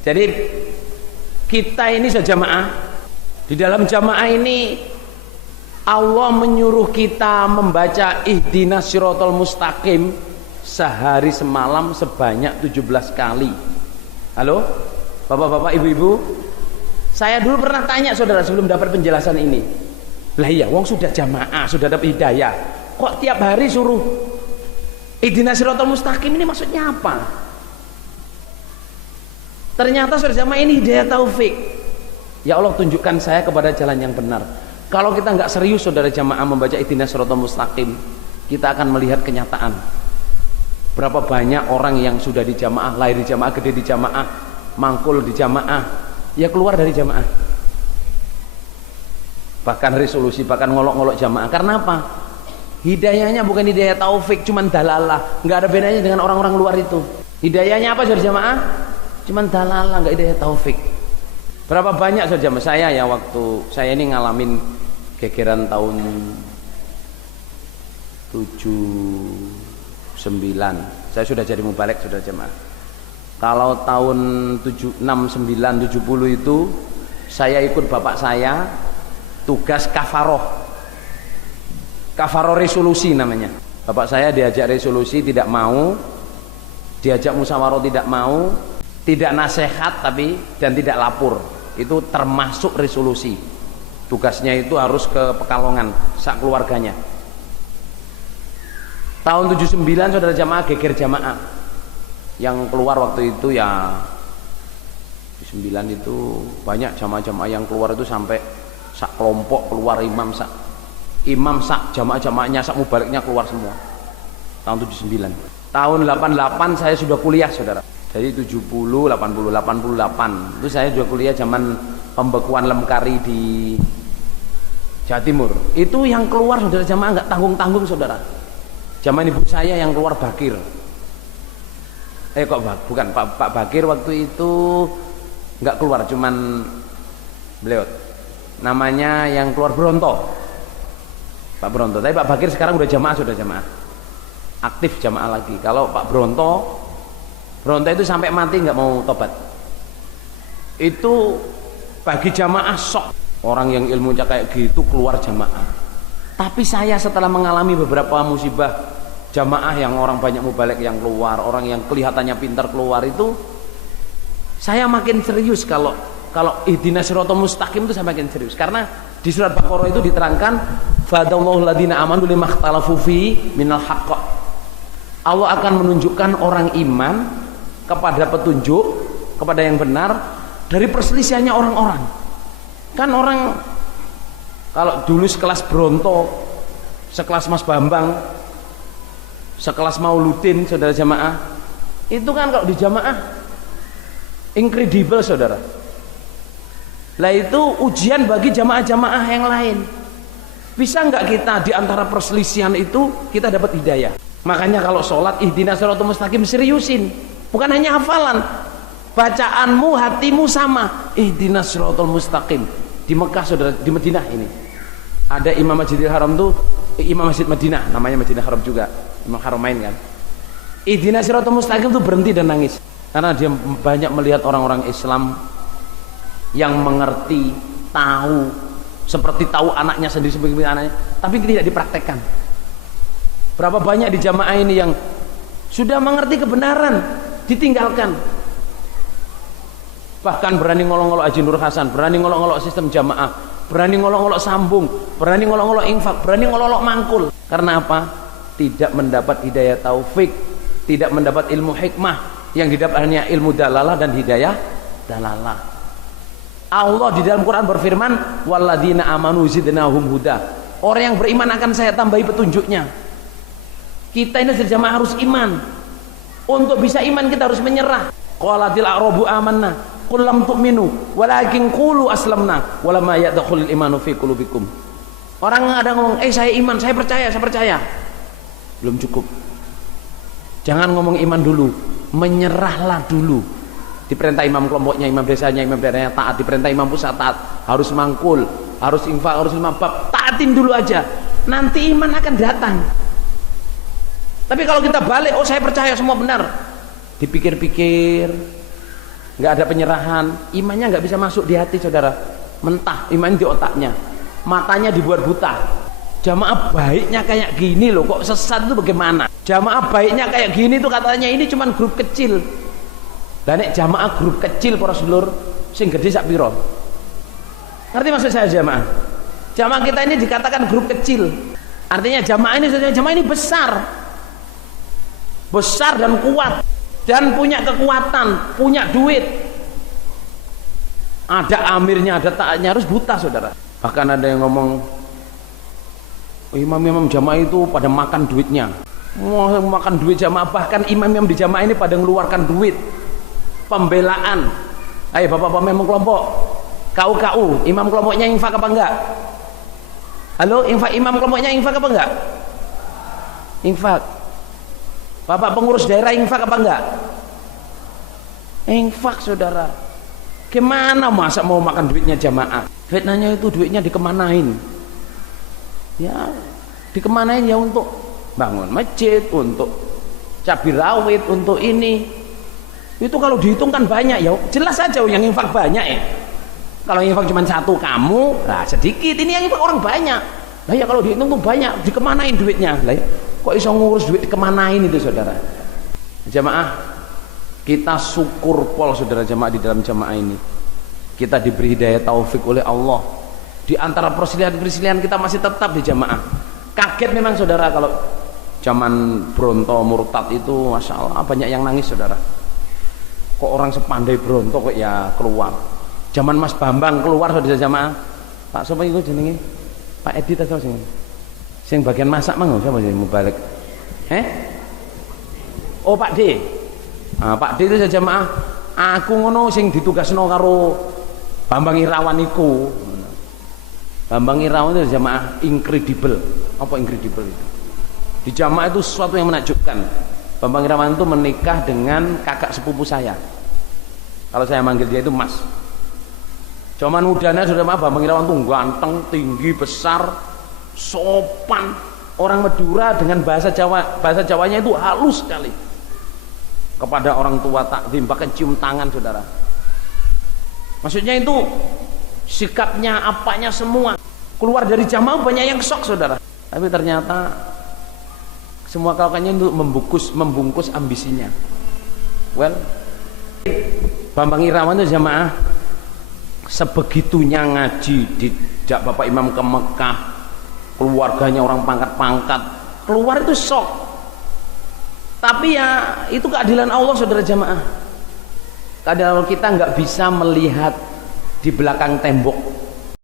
Jadi kita ini sejamaah, di dalam jamaah ini Allah menyuruh kita membaca ihdinas siratal mustaqim sehari semalam sebanyak 17 kali. Halo bapak-bapak, ibu-ibu, saya dulu pernah tanya saudara sebelum dapat penjelasan ini, lah iya wong sudah jamaah, sudah dapat hidayah, kok tiap hari suruh ihdinas siratal mustaqim, ini maksudnya apa? Ternyata saudara jamaah ini hidayah taufik. Ya Allah, tunjukkan saya kepada jalan yang benar. Kalau kita nggak serius saudara jamaah membaca ihdinas siratal mustaqim, kita akan melihat kenyataan. Berapa banyak orang yang sudah di jamaah, lahir di jamaah, gede di jamaah, mangkul di jamaah, ya keluar dari jamaah. Bahkan resolusi, bahkan ngolok-ngolok jamaah. Karena apa? Hidayahnya bukan hidayah taufik, cuman dalalah. Nggak ada bedanya dengan orang-orang luar itu. Hidayahnya apa saudara jamaah? Cuman dalalah, nggak hidayah taufik. Berapa banyak saudara jamaah saya ya, waktu saya ini ngalamin gegeran tahun 79, saya sudah jadi mubalek saudara jamaah. Kalau tahun 69, 70 itu saya ikut bapak saya tugas kafaroh resolusi namanya. Bapak saya diajak resolusi tidak mau, diajak musyawarah tidak mau, tidak nasihat tapi dan tidak lapor. Itu termasuk resolusi. Tugasnya itu harus ke Pekalongan sak keluarganya. Tahun 79 saudara jamaah geger jamaah. Yang keluar waktu itu ya 9 itu banyak jamaah-jamaah yang keluar itu sampai sak kelompok keluar, imam sak jamaah-jamaahnya sak mubaliknya keluar semua. Tahun 79. Tahun 88 saya sudah kuliah saudara. Jadi 70, 80, 88 itu saya juga kuliah zaman pembekuan Lemkari di Jawa Timur. Itu yang keluar saudara jamaah nggak tanggung-tanggung saudara. Zaman ibu saya yang keluar Bakir. Bukan Pak Bakir waktu itu nggak keluar, cuman beliau namanya yang keluar Bronto, Pak Bronto. Tapi Pak Bakir sekarang udah jamaah, sudah jamaah aktif jamaah lagi. Kalau Pak Bronto itu sampai mati nggak mau tobat. Itu bagi jamaah sok, orang yang ilmunya kayak gitu keluar jamaah. Tapi saya setelah mengalami beberapa musibah jamaah yang orang banyak mubalek yang keluar, orang yang kelihatannya pintar keluar, itu saya makin serius. Kalau ihdinas siratal mustaqim itu saya makin serius, karena di surat Baqarah itu diterangkan fadallahu ladina amanu limakhtalafu fi minal haqq. Allah akan menunjukkan orang iman kepada petunjuk, kepada yang benar dari perselisihannya orang-orang. Kan orang kalau dulu sekelas Bronto, sekelas Mas Bambang, sekelas Mauludin saudara jamaah, itu kan kalau di jamaah incredible saudara. Lah itu ujian bagi jamaah-jamaah yang lain. Bisa nggak kita di antara perselisihan itu kita dapat hidayah? Makanya kalau sholat ihdinas siratal mustaqim seriusin, bukan hanya hafalan, bacaanmu, hatimu sama ihdinas siratal mustaqim. Di Mekah saudara, di Madinah ini ada Imam Masjidil Haram tuh, Imam Masjid Madinah, namanya Madinah Haram juga, Imam Haramain kan. Ihdinas siratal mustaqim tuh berhenti dan nangis karena dia banyak melihat orang-orang Islam yang mengerti, tahu, seperti tahu anaknya sendiri sebagai anaknya, tapi tidak dipraktekkan. Berapa banyak di jamaah ini yang sudah mengerti kebenaran ditinggalkan, bahkan berani ngolok-ngolok Haji Nur Hasan, berani ngolok-ngolok sistem jamaah, berani ngolok-ngolok sambung, berani ngolok-ngolok infak, berani ngolok-ngolok mangkul. Karena apa? Tidak mendapat hidayah taufik, tidak mendapat ilmu hikmah, yang didapat hanya ilmu dalalah dan hidayah dalalah. Allah di dalam Quran berfirman, walladzina amanu zidnahum huda. Orang yang beriman akan saya tambahi petunjuknya. Kita ini sejamaah harus iman. Untuk bisa iman kita harus menyerah. Qalatil a'rabu amanna qul lam tu'minu walakin qulu aslamna walamma yadkhulul imanu fi qulubikum. Orang ada ngomong, saya iman, saya percaya. Belum cukup. Jangan ngomong iman dulu, menyerahlah dulu. Diperintah imam kelompoknya, imam desanya, imam daerahnya taat, diperintah imam pusat taat, harus mangkul, harus infak, harus lima bab, taatin dulu aja. Nanti iman akan datang. Tapi kalau kita balik, saya percaya semua benar. Dipikir-pikir, nggak ada penyerahan, imannya nggak bisa masuk di hati saudara, mentah iman di otaknya, matanya dibuat buta. Jamaah baiknya kayak gini loh, kok sesat itu bagaimana? Jamaah baiknya kayak gini tuh katanya ini cuma grup kecil. Dan jamaah grup kecil para sedulur sing gede sak piro? Ngerti maksud saya jamaah? Jamaah kita ini dikatakan grup kecil. Artinya jamaah ini besar. Besar dan kuat dan punya kekuatan, punya duit. Ada amirnya, ada taatnya, harus buta saudara. Bahkan ada yang ngomong, imam-imam jamaah itu pada makan duitnya. Mau makan duit jamaah, bahkan imam-imam di jamaah ini pada mengeluarkan duit pembelaan. Ayo bapak-bapak memang kelompok KU, imam kelompoknya infak apa enggak? Halo, imam kelompoknya infak apa enggak? Infak. Bapak pengurus daerah infak apa enggak? Infak saudara. Gimana masa mau makan duitnya jamaah? Fitnahnya itu duitnya dikemanain? Ya dikemanain ya untuk bangun masjid, untuk cabai rawit, untuk ini. Itu kalau dihitung kan banyak ya. Jelas saja yang infak banyak ya. Kalau infak cuma satu kamu, nah sedikit. Ini yang infak orang banyak. Lah ya kalau dihitung tuh banyak, dikemanain duitnya? Lah ya, kok iso ngurus duit dikemanain itu saudara? Jamaah, kita syukur pol saudara jamaah di dalam jamaah ini. Kita diberi hidayah taufik oleh Allah. Di antara persilihan-persilihan kita masih tetap di jamaah. Kaget memang saudara kalau zaman Bronto murtad itu, masya Allah banyak yang nangis saudara. Kok orang sepandai Bronto kok ya keluar. Zaman Mas Bambang keluar saudara jamaah. Pak sapa iku jenenge? Pak Edi ta sing. Sing bagian masak mang sapa sing balik? Oh Pak D. Ah Pak D itu saja jamaah. Aku ngono sing ditugasno karo Bambang Irawan iku. Bambang Irawan itu jamaah incredible. Apa incredible itu? Di jamaah itu sesuatu yang menakjubkan. Bambang Irawan itu menikah dengan kakak sepupu saya. Kalau saya manggil dia itu Mas. Zaman mudanya sudah maaf, Bambang Irawan itu ganteng, tinggi, besar, sopan. Orang Madura dengan bahasa Jawanya itu halus sekali. Kepada orang tua takdim, bahkan cium tangan saudara. Maksudnya itu sikapnya, apanya semua. Keluar dari jamaah banyak yang shock saudara. Tapi ternyata semua kawannya untuk membungkus ambisinya. Well, Bambang Irawan itu jamaah sebegitunya ngaji dijak Bapak Imam ke Mekah, keluarganya orang pangkat-pangkat, keluar itu shock. Tapi ya itu keadilan Allah saudara jamaah. Keadilan Allah, kita nggak bisa melihat di belakang tembok.